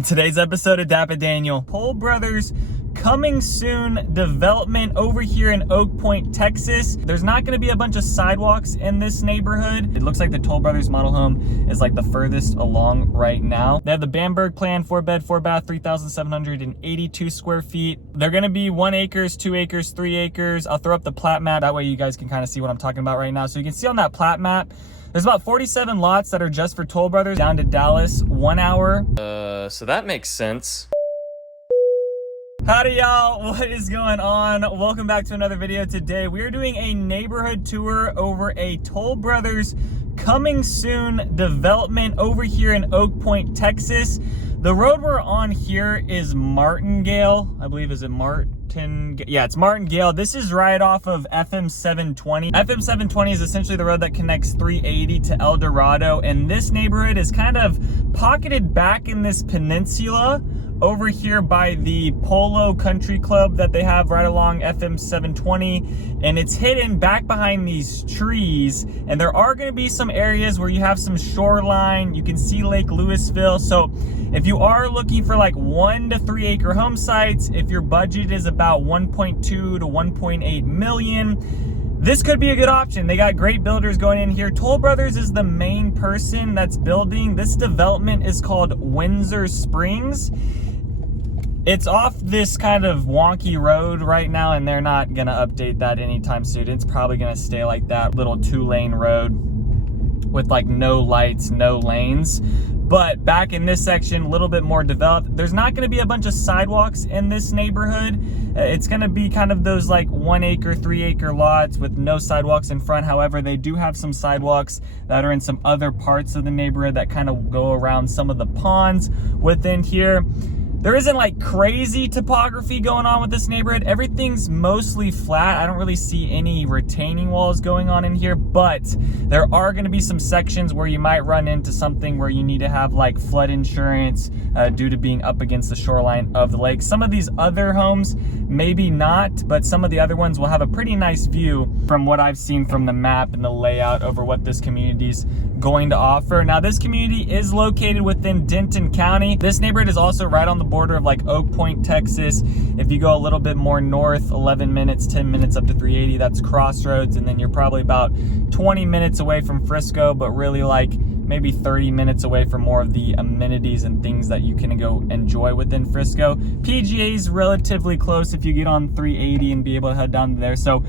On today's episode of DAPA.DANIEL, Toll Brothers coming soon development over here in Oak Point, Texas. There's not going to be a bunch of sidewalks in this neighborhood. It looks like the Toll Brothers model home is like the furthest along right now. They have the Bamberg plan, 4-bed, 4-bath, 3,782 square feet. They're going to be 1 acres, 2 acres, 3 acres. I'll throw up the plat map. That way you guys can kind of see what I'm talking about right now. So you can see on that plat map, there's about 47 lots that are just for Toll Brothers down to Dallas, 1 hour. So that makes sense. Howdy y'all, what is going on? Welcome back to another video. Today we are doing a neighborhood tour over a Toll Brothers coming soon development over here in Oak Point, Texas. The road we're on here is Martingale, I believe. Is it yeah, it's Martingale. This is right off of FM 720. FM 720 is essentially the road that connects 380 to El Dorado, and this neighborhood is kind of pocketed back in this peninsula over here by the Polo Country Club that they have right along FM 720, and it's hidden back behind these trees. And there are going to be some areas where you have some shoreline. You can see Lake Louisville. So if you are looking for like 1 to 3 acre home sites, if your budget is about 1.2 to 1.8 million, this could be a good option. They got great builders going in here. Toll Brothers is the main person that's building. This development is called Windsor Springs. It's off this kind of wonky road right now, and they're not gonna update that anytime soon. It's probably gonna stay like that little 2-lane road with like no lights, no lanes. But back in this section, a little bit more developed. There's not gonna be a bunch of sidewalks in this neighborhood. It's gonna be kind of those like 1 acre, 3 acre lots with no sidewalks in front. However, they do have some sidewalks that are in some other parts of the neighborhood that kind of go around some of the ponds within here. There isn't like crazy topography going on with this neighborhood. Everything's mostly flat. I don't really see any retaining walls going on in here, but there are going to be some sections where you might run into something where you need to have like flood insurance due to being up against the shoreline of the lake. Some of these other homes, maybe not, but some of the other ones will have a pretty nice view from what I've seen from the map and the layout over what this community's going to offer. Now, this community is located within Denton County. This neighborhood is also right on the border of like Oak Point, Texas. If you go a little bit more north, 11 minutes, 10 minutes up to 380, that's Crossroads. And then you're probably about 20 minutes away from Frisco, but really like maybe 30 minutes away from more of the amenities and things that you can go enjoy within Frisco. PGA is relatively close if you get on 380 and be able to head down there. So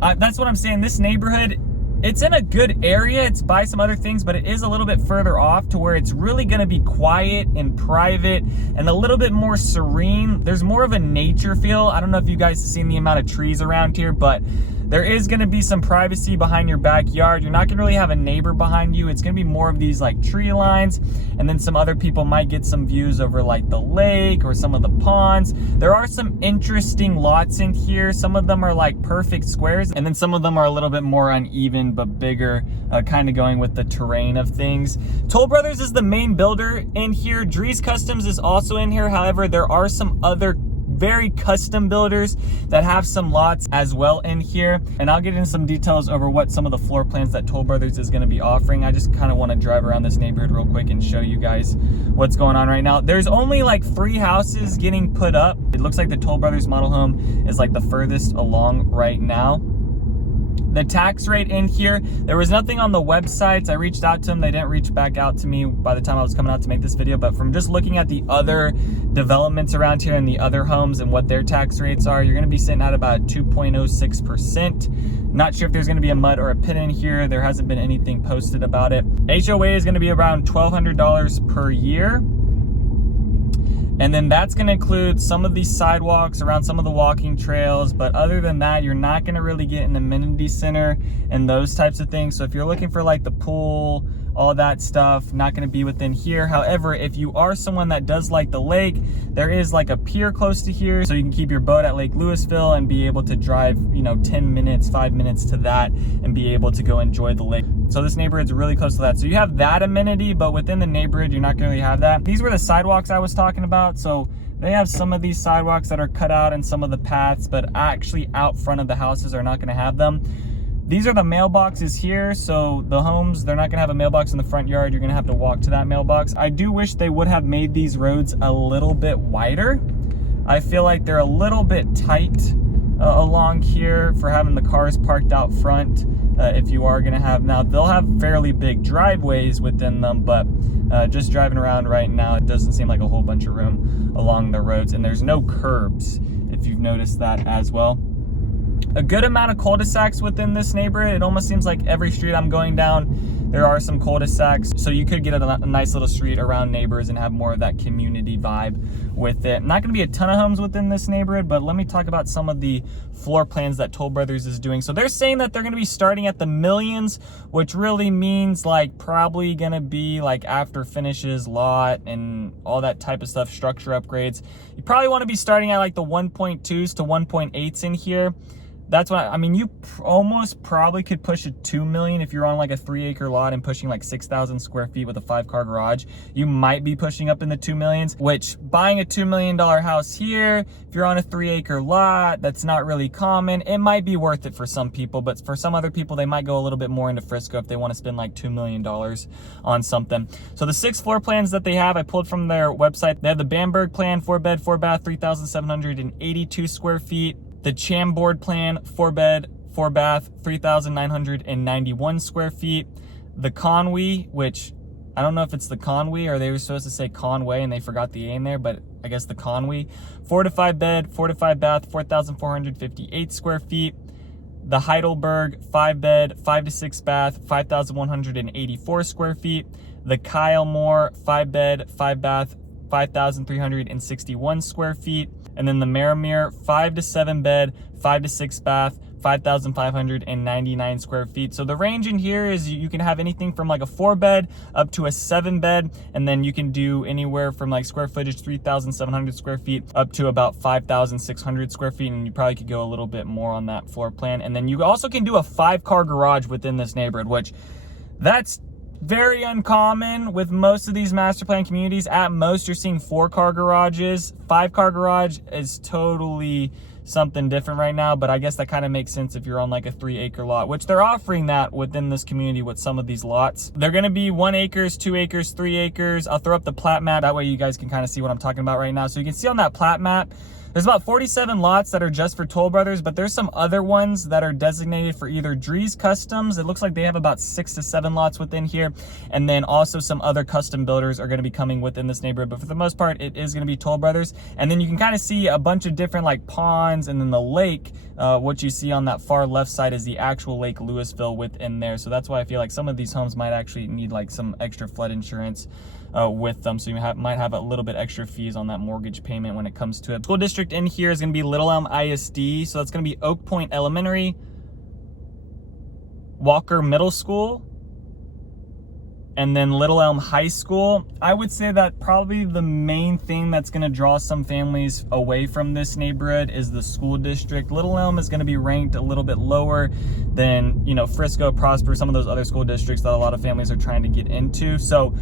that's what I'm saying. This neighborhood, it's in a good area. It's by some other things, but it is a little bit further off to where it's really going to be quiet and private and a little bit more serene. There's more of a nature feel. I don't know if you guys have seen the amount of trees around here, but there is going to be some privacy behind your backyard. You're not going to really have a neighbor behind you. It's going to be more of these like tree lines, and then some other people might get some views over like the lake or some of the ponds. There are some interesting lots in here. Some of them are like perfect squares, and then some of them are a little bit more uneven but bigger, kind of going with the terrain of things. Toll Brothers is the main builder in here. Drees Customs is also in here. However, there are some other very custom builders that have some lots as well in here, and I'll get into some details over what some of the floor plans that Toll Brothers is going to be offering. I just kind of want to drive around this neighborhood real quick and show you guys what's going on right now. There's only like 3 houses getting put up. It looks like the Toll Brothers model home is like the furthest along right now. The tax rate in here, there was nothing on the websites. I reached out to them. They didn't reach back out to me by the time I was coming out to make this video. But from just looking at the other developments around here and the other homes and what their tax rates are, you're going to be sitting at about 2.06%. Not sure if there's going to be a mud or a pit in here. There hasn't been anything posted about it. HOA is going to be around $1,200 per year. And then that's going to include some of these sidewalks around some of the walking trails. But other than that, you're not going to really get an amenity center and those types of things. So if you're looking for like the pool, all that stuff, not going to be within here. However, if you are someone that does like the lake, there is like a pier close to here, so you can keep your boat at Lake Louisville and be able to drive, 10 minutes, 5 minutes to that and be able to go enjoy the lake. So this neighborhood's really close to that. So you have that amenity, but within the neighborhood, you're not going to really have that. These were the sidewalks I was talking about. So they have some of these sidewalks that are cut out and some of the paths, but actually out front of the houses are not going to have them. These are the mailboxes here. So the homes, they're not gonna have a mailbox in the front yard. You're gonna have to walk to that mailbox. I do wish they would have made these roads a little bit wider. I feel like they're a little bit tight along here for having the cars parked out front. If you are gonna have, now they'll have fairly big driveways within them, but just driving around right now, it doesn't seem like a whole bunch of room along the roads, and there's no curbs, if you've noticed that as well. A good amount of cul-de-sacs within this neighborhood. It almost seems like every street I'm going down, there are some cul-de-sacs, so you could get a nice little street around neighbors and have more of that community vibe with it. Not going to be a ton of homes within this neighborhood, but let me talk about some of the floor plans that Toll Brothers is doing. So they're saying that they're going to be starting at the millions, which really means like probably going to be like after finishes, lot, and all that type of stuff, structure upgrades. You probably want to be starting at like the 1.2s to 1.8s in here. That's what I mean, you almost probably could push a 2 million if you're on like a 3-acre lot and pushing like 6,000 square feet with a 5-car garage. You might be pushing up in the 2 millions, which buying a $2 million house here, if you're on a 3-acre lot, that's not really common. It might be worth it for some people, but for some other people, they might go a little bit more into Frisco if they want to spend like $2 million on something. So the 6 floor plans that they have, I pulled from their website. They have the Bamberg plan, 4-bed, 4-bath, 3,782 square feet. The Chambord plan, 4-bed, 4-bath, 3,991 square feet. The Conway, which I don't know if it's the Conway or they were supposed to say Conway and they forgot the A in there, but I guess the Conway. 4 to 5 bed, 4 to 5 bath, 4,458 square feet. The Heidelberg, 5 bed, 5 to 6 bath, 5,184 square feet. The Kyle Moore, 5 bed, 5 bath, 5,361 square feet. And then the Marimere, 5 to 7 bed, 5 to 6 bath, 5,599 square feet. So the range in here is you can have anything from like a 4-bed up to a 7-bed, and then you can do anywhere from like square footage 3,700 square feet up to about 5,600 square feet, and you probably could go a little bit more on that floor plan. And then you also can do a 5-car garage within this neighborhood, which that's very uncommon with most of these master plan communities. At most, you're seeing 4-car garages. 5-car garage is totally something different right now, but I guess that kind of makes sense if you're on like a 3-acre lot, which they're offering that within this community with some of these lots. They're going to be 1 acres, 2 acres, 3 acres. I'll throw up the plat map. That way you guys can kind of see what I'm talking about right now. So you can see on that plat map, there's about 47 lots that are just for Toll Brothers, but there's some other ones that are designated for either Drees Customs. It looks like they have about 6 to 7 lots within here. And then also some other custom builders are going to be coming within this neighborhood. But for the most part, it is going to be Toll Brothers. And then you can kind of see a bunch of different like ponds, and then the lake. What you see on that far left side is the actual Lake Louisville within there. So that's why I feel like some of these homes might actually need like some extra flood insurance with them, so you might have a little bit extra fees on that mortgage payment when it comes to it. School district in here is going to be Little Elm ISD, so that's going to be Oak Point Elementary, Walker Middle School, and then Little Elm High School. I would say that probably the main thing that's going to draw some families away from this neighborhood is the school district. Little Elm is going to be ranked a little bit lower than, you know, Frisco, Prosper, some of those other school districts that a lot of families are trying to get into. So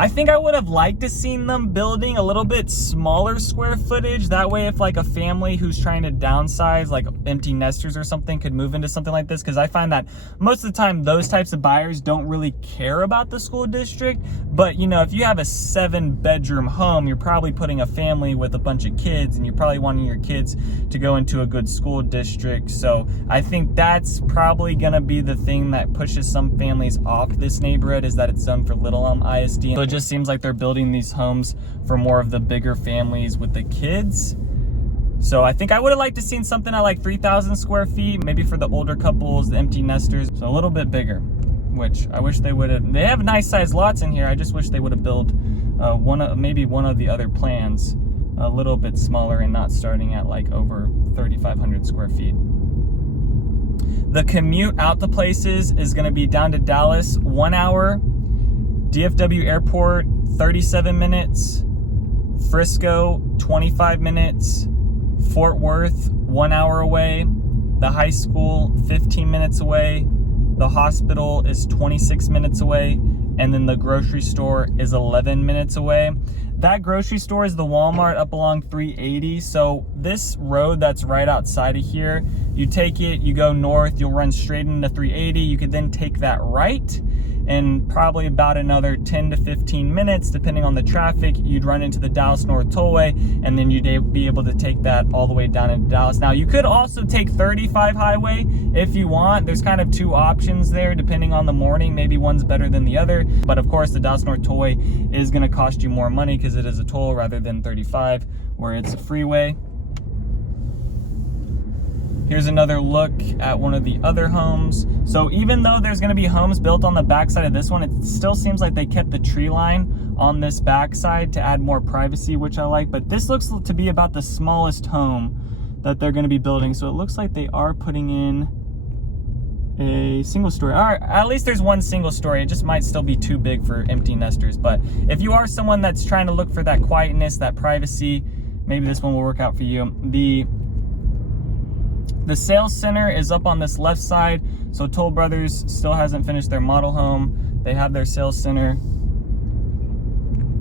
I think I would have liked to seen them building a little bit smaller square footage. That way, if like a family who's trying to downsize, like empty nesters or something, could move into something like this. Because I find that most of the time, those types of buyers don't really care about the school district. But, you know, if you have a 7-bedroom home, you're probably putting a family with a bunch of kids, and you're probably wanting your kids to go into a good school district. So I think that's probably going to be the thing that pushes some families off this neighborhood, is that it's zoned for Little Elm ISD. So it just seems like they're building these homes for more of the bigger families with the kids. So I think I would have liked to seen something at like 3,000 square feet, maybe for the older couples, the empty nesters. So a little bit bigger, which I wish they would have. They have nice sized lots in here. I just wish they would have built maybe one of the other plans a little bit smaller and not starting at like over 3,500 square feet. The commute out to places is going to be down to Dallas, 1 hour. DFW Airport, 37 minutes. Frisco, 25 minutes. Fort Worth, 1 hour away. The high school, 15 minutes away. The hospital is 26 minutes away. and then the grocery store is 11 minutes away. That grocery store is the Walmart up along 380. So this road that's right outside of here, you take it, you go north, you'll run straight into 380. You could then take that right, and probably about another 10 to 15 minutes, depending on the traffic, you'd run into the Dallas North Tollway, and then you'd be able to take that all the way down into Dallas. Now, you could also take 35 highway if you want. There's kind of two options there, depending on the morning. Maybe one's better than the other. But of course, the Dallas North Tollway is gonna cost you more money because it is a toll rather than 35, where it's a freeway. Here's another look at one of the other homes. So even though there's gonna be homes built on the backside of this one, it still seems like they kept the tree line on this backside to add more privacy, which I like. But this looks to be about the smallest home that they're gonna be building. So it looks like they are putting in a single story. All right, at least there's one single story. It just might still be too big for empty nesters. But if you are someone that's trying to look for that quietness, that privacy, maybe this one will work out for you. The sales center is up on this left side. So Toll Brothers still hasn't finished their model home. They have their sales center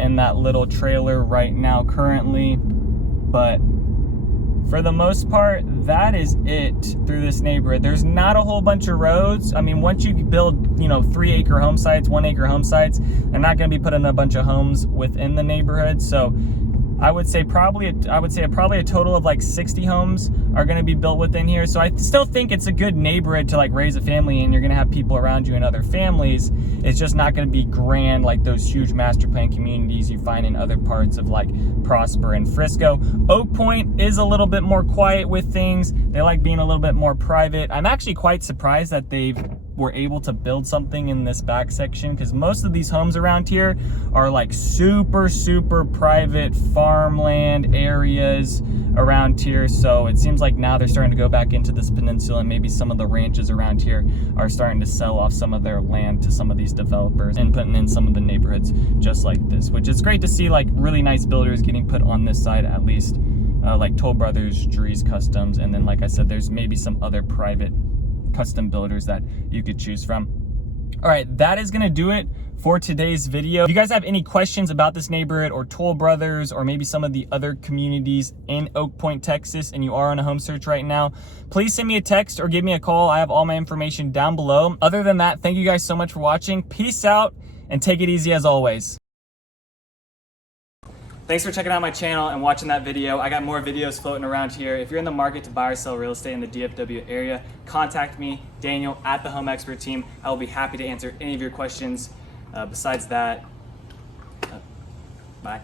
in that little trailer right now currently. But for the most part, that is it through this neighborhood. There's not a whole bunch of roads. I mean, once you build, 3-acre home sites, 1-acre home sites, they're not gonna be putting a bunch of homes within the neighborhood. So I would say probably a total of like 60 homes are going to be built within here. So I still think it's a good neighborhood to like raise a family in. You're going to have people around you and other families. It's just not going to be grand like those huge master plan communities you find in other parts of like Prosper and Frisco. Oak Point is a little bit more quiet with things. They like being a little bit more private. I'm actually quite surprised that they were able to build something in this back section, because most of these homes around here are like super private farmland areas around here. So it seems like now they're starting to go back into this peninsula, and maybe some of the ranches around here are starting to sell off some of their land to some of these developers and putting in some of the neighborhoods just like this, which is great to see, like really nice builders getting put on this side at least, like Toll Brothers, Drees Customs, and then like I said, there's maybe some other private custom builders that you could choose from. All right, that is gonna do it for today's video. If you guys have any questions about this neighborhood or Toll Brothers or maybe some of the other communities in Oak Point, Texas, and you are on a home search right now, please send me a text or give me a call. I have all my information down below. Other than that, thank you guys so much for watching. Peace out and take it easy as always. Thanks for checking out my channel and watching that video. I got more videos floating around here. If you're in the market to buy or sell real estate in the DFW area, contact me, Daniel, at the Home Expert Team. I will be happy to answer any of your questions. Besides that, bye.